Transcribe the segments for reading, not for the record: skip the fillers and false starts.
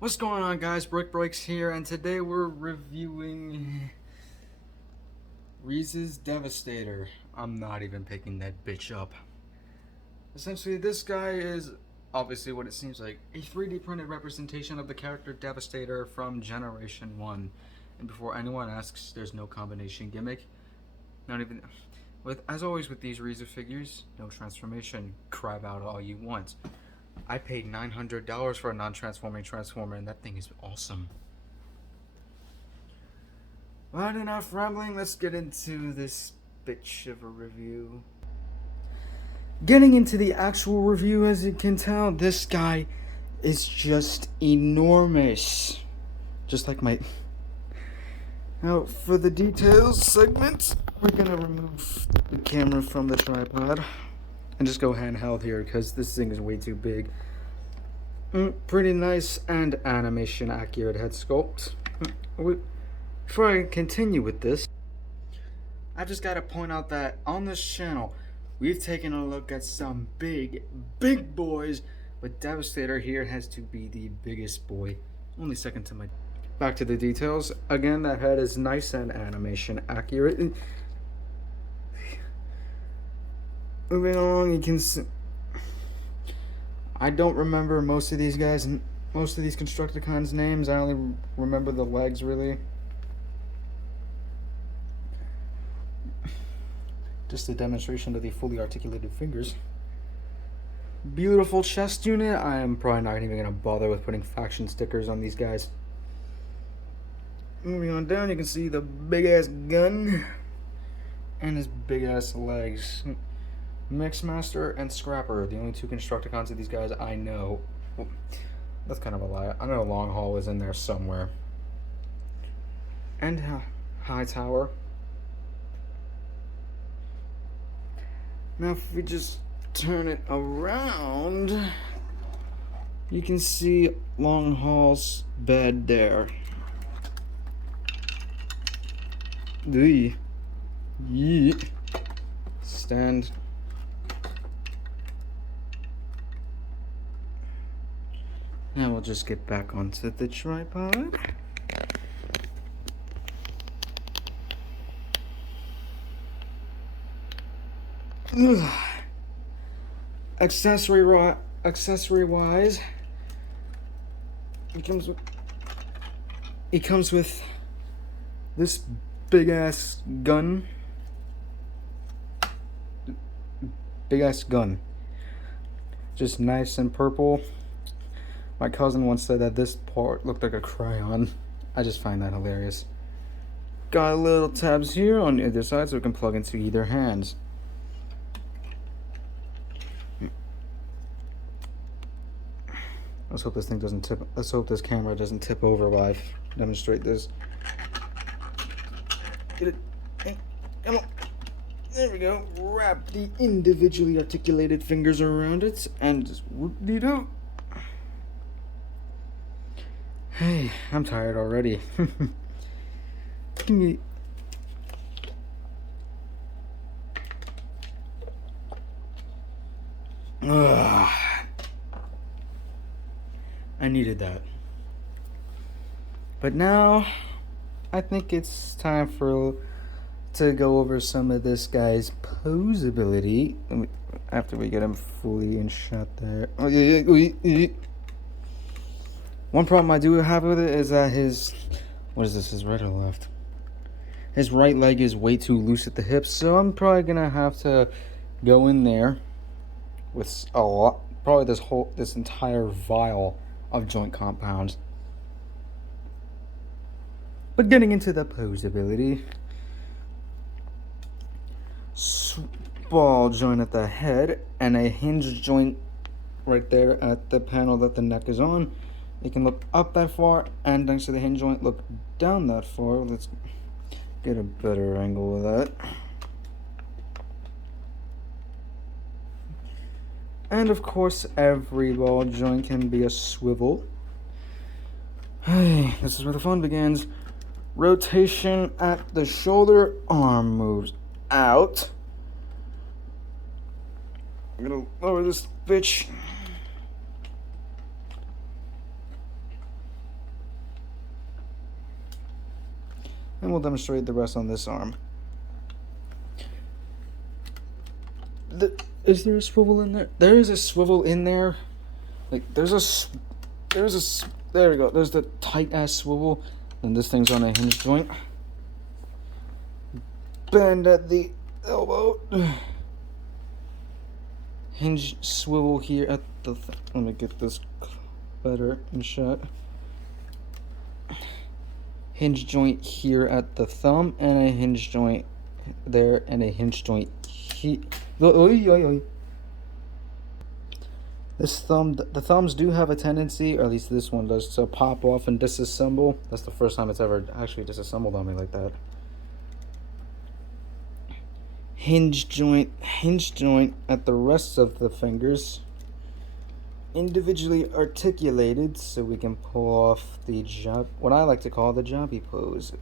What's going on, guys? Brick Breaks here, and today we're reviewing Riza's Devastator. I'm not even picking that bitch up. Essentially, this guy is obviously what it seems like, a 3D printed representation of the character Devastator from Generation 1. And before anyone asks, there's no combination gimmick. Not even as always with these Riza figures, no transformation. Cry about all you want. I paid $900 for a non-transforming Transformer, and that thing is awesome. But enough rambling, let's get into this bitch of a review. Getting into the actual review, as you can tell, this guy is just enormous. Just like my... Now, for the details segment, we're gonna remove the camera from the tripod and just go handheld here because this thing is way too big. Pretty nice and animation accurate head sculpt. Before I continue with this, I just gotta point out that on this channel, we've taken a look at some big boys, but Devastator here has to be the biggest boy. Only second to my... Back to the details. Again, that head is nice and animation accurate. Moving along, you can see... I don't remember most of these guys, most of these Constructicons names. I only remember the legs, really. Just a demonstration of the fully articulated fingers. Beautiful chest unit. I am probably not even going to bother with putting faction stickers on these guys. Moving on down, you can see the big-ass gun and his big-ass legs. Mixmaster and Scrapper, the only two Constructicons of these guys I know. Well, that's kind of a lie. I know Long Haul is in there somewhere. And Hightower. Now if we just turn it around, you can see Long Haul's bed there. Stand. Now we'll just get back onto the tripod. Accessory wise, it comes with this big ass gun. Just nice and purple. My cousin once said that this part looked like a crayon. I just find that hilarious. Got little tabs here on either side so it can plug into either hands. Let's hope this thing doesn't tip. Let's hope this camera doesn't tip over while I demonstrate this. Get it. Hey, come on. There we go. Wrap the individually articulated fingers around it and just whoop-de-doo. Hey, I'm tired already. Give me... Ugh. I needed that. But now, I think it's time to go over some of this guy's posability. After we get him fully in shot there. Oh, yeah. One problem I do have with it is that his right or left? His right leg is way too loose at the hips, so I'm probably gonna have to go in there with a lot, probably this entire vial of joint compounds. But getting into the posability, ball joint at the head and a hinge joint right there at the panel that the neck is on. You can look up that far, and thanks to the hinge joint, look down that far. Let's get a better angle of that. And of course, every ball joint can be a swivel. Hey, this is where the fun begins. Rotation at the shoulder, arm moves out. I'm gonna lower this bitch. and we'll demonstrate the rest on this arm. Is there a swivel in there? There is a swivel in there. Like, there we go. There's the tight ass swivel, and this thing's on a hinge joint. Bend at the elbow. Hinge swivel here at the. Let me get this better in shot. Hinge joint here at the thumb, and a hinge joint there, and a hinge joint here. This thumb, the thumbs do have a tendency, or at least this one does, to pop off and disassemble. That's the first time it's ever actually disassembled on me like that. Hinge joint at the rest of the fingers, individually articulated, so we can pull off the job, what I like to call the jobby pose.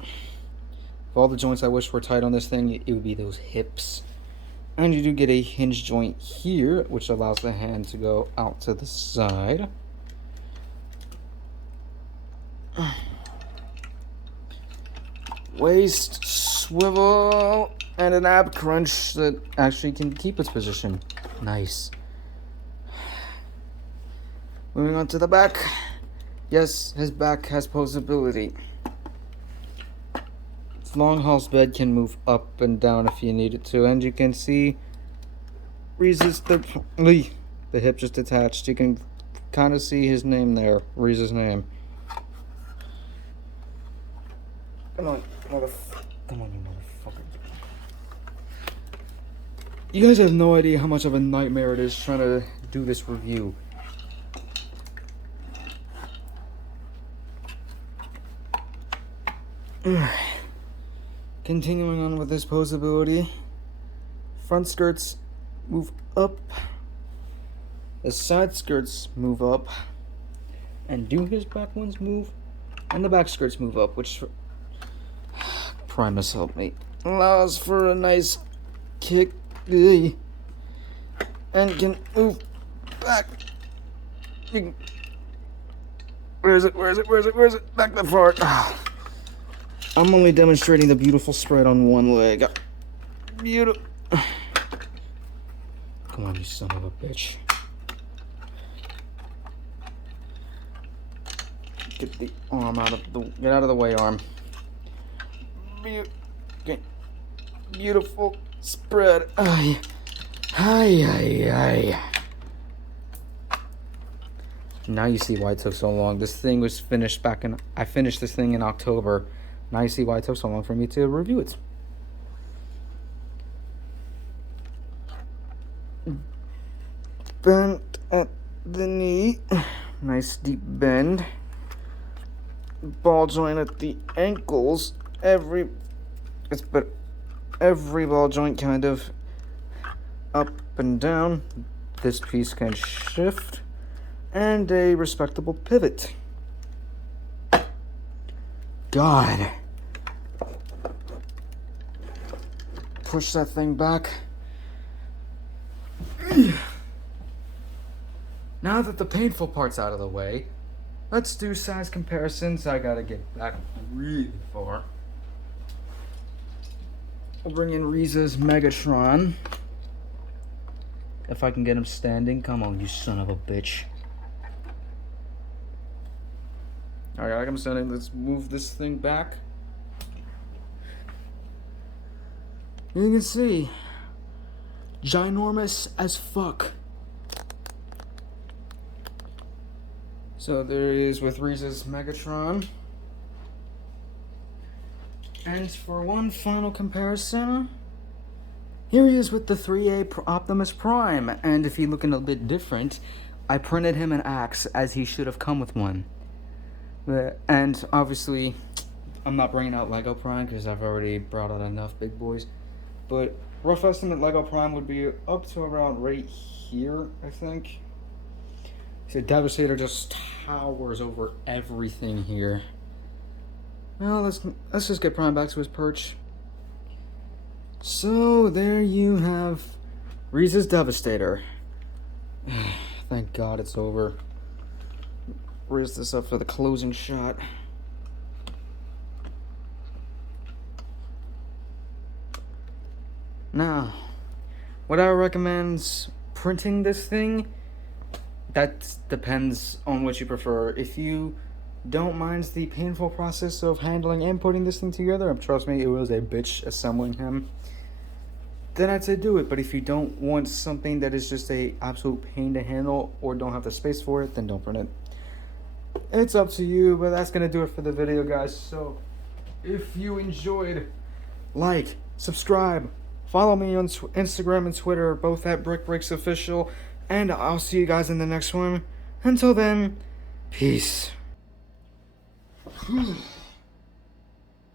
If all the joints I wish were tight on this thing, it would be those hips. And you do get a hinge joint here, which allows the hand to go out to the side. Waist swivel and an ab crunch that actually can keep its position. Nice. Moving on to the back. Yes, his back has posability. Longhall's bed can move up and down if you need it to, and you can see Riza's the hip just attached. You can kind of see his name there, Riza's name. Come on, you motherfucker. You guys have no idea how much of a nightmare it is trying to do this review. Continuing on with this posability, front skirts move up, the side skirts move up, and do his back ones move, and the back skirts move up, which Primus help me, allows for a nice kick, and can move back. Where is it? Back that far. I'm only demonstrating the beautiful spread on one leg. Beautiful. Come on, you son of a bitch. Get the arm out of the. Get out of the way, arm. Beautiful spread. Ay. Now you see why it took so long. This thing was finished I finished this thing in October. Now you see why it took so long for me to review it. Bend at the knee. Nice deep bend. Ball joint at the ankles. Every ball joint kind of up and down. This piece can shift. And a respectable pivot. God. Push that thing back. Now that the painful part's out of the way, let's do size comparisons. I gotta get back really far. We'll bring in Riza's Megatron. If I can get him standing. Come on, you son of a bitch. Alright, I got him standing. Let's move this thing back. You can see, ginormous as fuck. So there he is with Riza's Megatron. And for one final comparison, here he is with the 3A Optimus Prime. And if you're looking a bit different, I printed him an axe as he should have come with one. And obviously, I'm not bringing out Lego Prime because I've already brought out enough big boys. But rough estimate, Lego Prime would be up to around right here, I think. So Devastator just towers over everything here. Well, let's just get Prime back to his perch. So there you have Riza's Devastator. Thank God it's over. Raise this up for the closing shot. Now, would I recommend printing this thing? That depends on what you prefer. If you don't mind the painful process of handling and putting this thing together, trust me, it was a bitch assembling him, then I'd say do it. But if you don't want something that is just a absolute pain to handle or don't have the space for it, then don't print it. It's up to you, but that's gonna do it for the video, guys. So if you enjoyed, like, subscribe, follow me on Instagram and Twitter, both at BrickBreaksOfficial, and I'll see you guys in the next one. Until then, peace.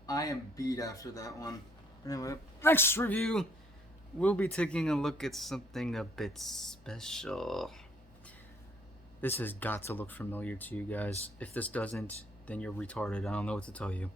I am beat after that one. Anyway, next review, we'll be taking a look at something a bit special. This has got to look familiar to you guys. If this doesn't, then you're retarded. I don't know what to tell you.